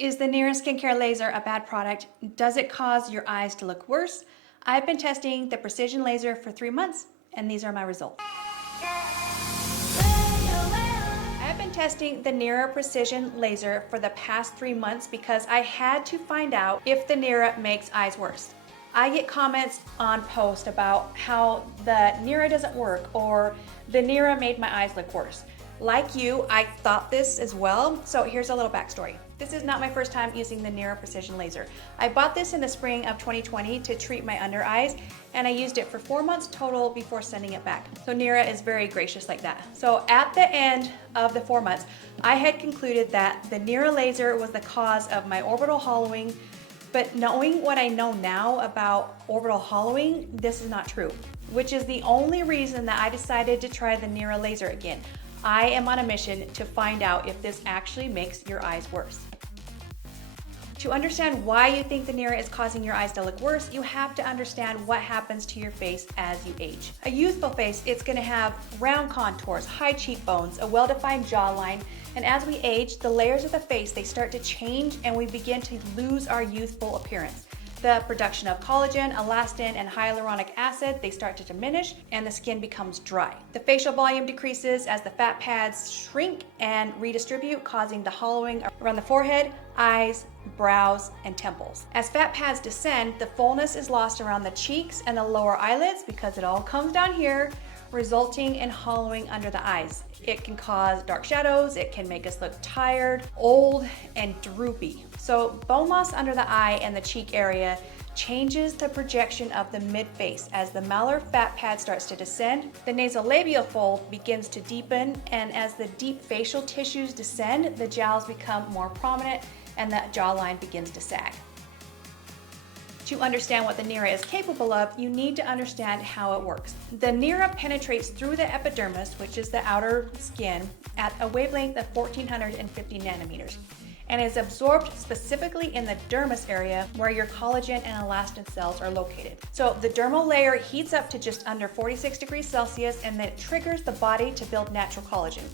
Is the NIRA skincare laser a bad product? Does it cause your eyes to look worse? I've been testing the Precision laser for 3 months, and these are my results. I've been testing the NIRA Precision laser for the past 3 months because I had to find out if the NIRA makes eyes worse. I get comments on posts about how the NIRA doesn't work or the NIRA made my eyes look worse. Like you, I thought this as well, so here's a little backstory. This is not my first time using the NIRA Precision laser. I bought this in the spring of 2020 to treat my under eyes, and I used it for 4 months total before sending it back. So NIRA is very gracious like that. So at the end of the 4 months, I had concluded that the NIRA laser was the cause of my orbital hollowing, but knowing what I know now about orbital hollowing, this is not true, which is the only reason that I decided to try the NIRA laser again. I am on a mission to find out if this actually makes your eyes worse. To understand why you think the NIRA is causing your eyes to look worse, you have to understand what happens to your face as you age. A youthful face, it's going to have round contours, high cheekbones, a well-defined jawline, and as we age, the layers of the face, they start to change and we begin to lose our youthful appearance. The production of collagen, elastin, and hyaluronic acid, they start to diminish and the skin becomes dry. The facial volume decreases as the fat pads shrink and redistribute, causing the hollowing around the forehead, eyes, brows, and temples. As fat pads descend, the fullness is lost around the cheeks and the lower eyelids because it all comes down here, resulting in hollowing under the eyes. It can cause dark shadows, it can make us look tired, old, and droopy. So bone loss under the eye and the cheek area changes the projection of the mid-face. As the malar fat pad starts to descend, the nasolabial fold begins to deepen, and as the deep facial tissues descend, the jowls become more prominent and the jawline begins to sag. To understand what the NIRA is capable of, you need to understand how it works. The NIRA penetrates through the epidermis, which is the outer skin, at a wavelength of 1450 nanometers, and is absorbed specifically in the dermis area where your collagen and elastin cells are located. So the dermal layer heats up to just under 46 degrees Celsius, and then it triggers the body to build natural collagen.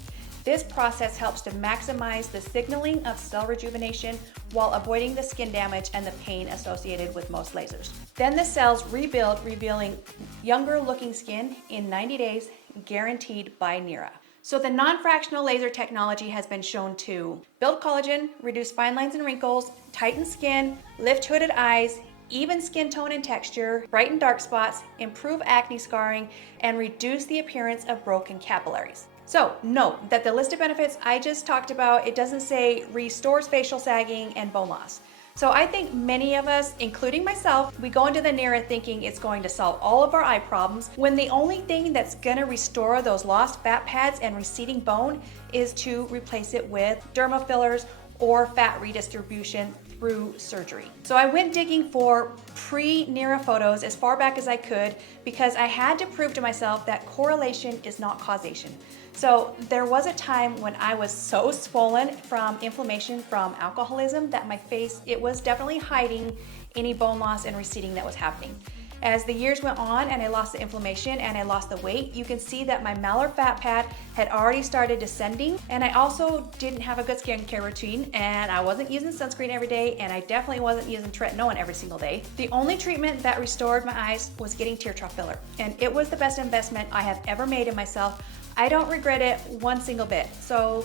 This process helps to maximize the signaling of cell rejuvenation while avoiding the skin damage and the pain associated with most lasers. Then the cells rebuild, revealing younger looking skin in 90 days, guaranteed by NIRA. So the non-fractional laser technology has been shown to build collagen, reduce fine lines and wrinkles, tighten skin, lift hooded eyes, even skin tone and texture, brighten dark spots, improve acne scarring, and reduce the appearance of broken capillaries. So note that the list of benefits I just talked about, it doesn't say restores facial sagging and bone loss. So I think many of us, including myself, we go into the NIRA thinking it's going to solve all of our eye problems, when the only thing that's going to restore those lost fat pads and receding bone is to replace it with dermal fillers or fat redistribution through surgery. So I went digging for pre-NIRA photos as far back as I could because I had to prove to myself that correlation is not causation. So there was a time when I was so swollen from inflammation from alcoholism that my face, it was definitely hiding any bone loss and receding that was happening. As the years went on and I lost the inflammation and I lost the weight, you can see that my malar fat pad had already started descending, and I also didn't have a good skincare routine, and I wasn't using sunscreen every day, and I definitely wasn't using tretinoin every single day. The only treatment that restored my eyes was getting tear trough filler, and it was the best investment I have ever made in myself. I don't regret it one single bit. So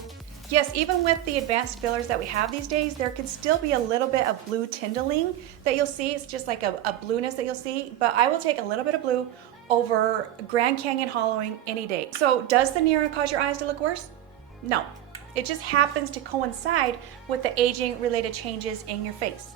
yes, even with the advanced fillers that we have these days, there can still be a little bit of blue tindling that you'll see. It's just like a blueness that you'll see, but I will take a little bit of blue over Grand Canyon hollowing any day. So does the NIRA cause your eyes to look worse? No, it just happens to coincide with the aging related changes in your face.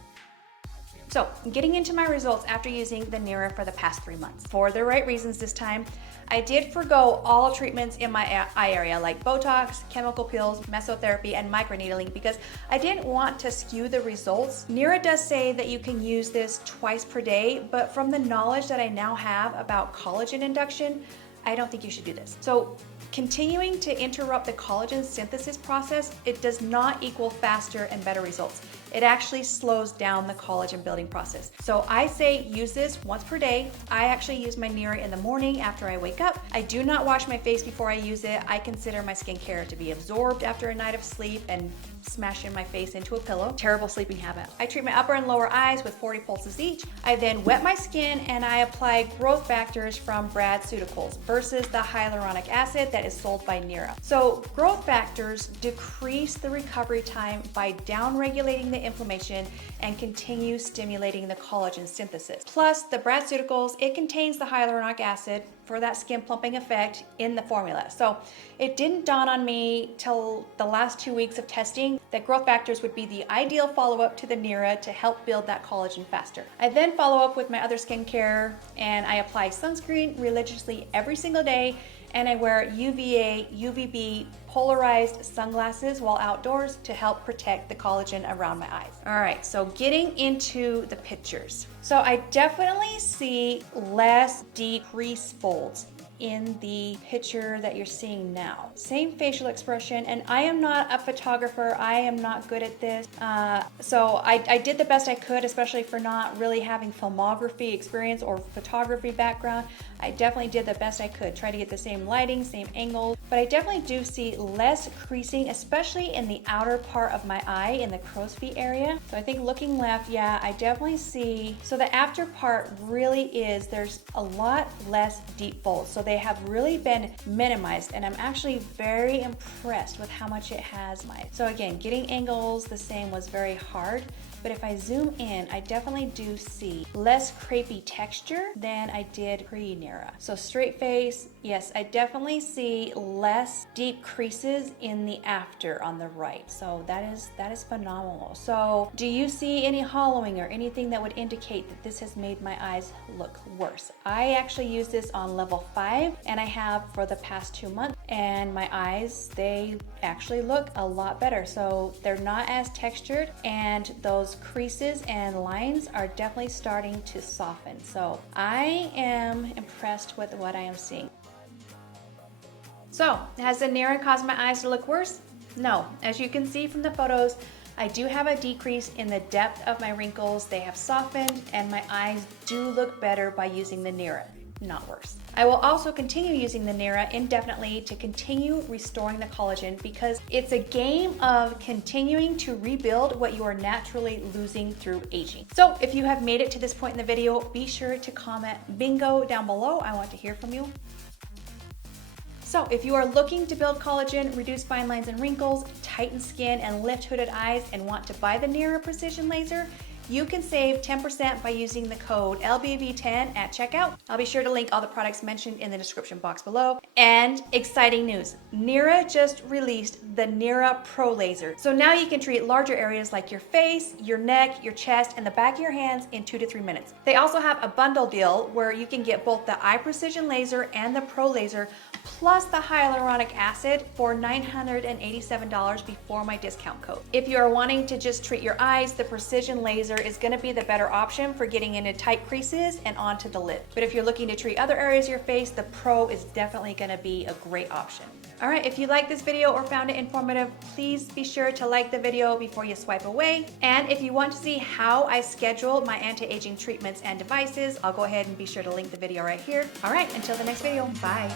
So getting into my results after using the NIRA for the past 3 months. For the right reasons this time, I did forgo all treatments in my eye area like Botox, chemical peels, mesotherapy, and microneedling because I didn't want to skew the results. NIRA does say that you can use this twice per day, but from the knowledge that I now have about collagen induction, I don't think you should do this. So Continuing to interrupt the collagen synthesis process, it does not equal faster and better results. It actually slows down the collagen building process. So I say use this once per day. I actually use my NIRA in the morning after I wake up. I do not wash my face before I use it. I consider my skincare to be absorbed after a night of sleep and smashing my face into a pillow. Terrible sleeping habit. I treat my upper and lower eyes with 40 pulses each. I then wet my skin and I apply growth factors from Bradceuticals versus the hyaluronic acid that is sold by NIRA. So growth factors decrease the recovery time by downregulating the inflammation and continue stimulating the collagen synthesis. Plus the Bradceuticals, it contains the hyaluronic acid for that skin plumping effect in the formula. So it didn't dawn on me till the last 2 weeks of testing that growth factors would be the ideal follow-up to the NIRA to help build that collagen faster. I then follow up with my other skincare and I apply sunscreen religiously every single day, and I wear UVA, UVB polarized sunglasses while outdoors to help protect the collagen around my eyes. All right, so getting into the pictures. So I definitely see less deep crease folds in the picture that you're seeing now. Same facial expression, and I am not a photographer. I am not good at this. So I did the best I could, especially for not really having filmography experience or photography background. I definitely did the best I could, try to get the same lighting, same angles, but I definitely do see less creasing, especially in the outer part of my eye in the crow's feet area. So I think looking left, yeah, I definitely see, so the after part really is, there's a lot less deep folds. So they have really been minimized, and I'm actually very impressed with how much it has minimized. So again, getting angles the same was very hard, but if I zoom in, I definitely do see less crepey texture than I did pre-NIRA. So straight face, yes, I definitely see less deep creases in the after on the right. So that is phenomenal. So do you see any hollowing or anything that would indicate that this has made my eyes look worse? I actually use this on level 5, and I have for the past 2 months, and my eyes, they actually look a lot better. So they're not as textured, and those creases and lines are definitely starting to soften. So I am impressed with what I am seeing. So has the NIRA caused my eyes to look worse? No. As you can see from the photos, I do have a decrease in the depth of my wrinkles. They have softened, and my eyes do look better by using the NIRA, not worse. I will also continue using the NIRA indefinitely to continue restoring the collagen, because it's a game of continuing to rebuild what you are naturally losing through aging. So if you have made it to this point in the video, be sure to comment bingo down below. I want to hear from you. So if you are looking to build collagen, reduce fine lines and wrinkles, tighten skin, and lift hooded eyes, and want to buy the NIRA Precision Laser, you can save 10% by using the code LBB10 at checkout. I'll be sure to link all the products mentioned in the description box below. And exciting news, NIRA just released the NIRA Pro Laser. So now you can treat larger areas like your face, your neck, your chest, and the back of your hands in 2 to 3 minutes. They also have a bundle deal where you can get both the Eye Precision Laser and the Pro Laser plus the hyaluronic acid for $987 before my discount code. If you are wanting to just treat your eyes, the Precision Laser is going to be the better option for getting into tight creases and onto the lid. But if you're looking to treat other areas of your face, the Pro is definitely going to be a great option. All right, if you liked this video or found it informative, please be sure to like the video before you swipe away. And if you want to see how I schedule my anti-aging treatments and devices, I'll go ahead and be sure to link the video right here. All right, until the next video, bye.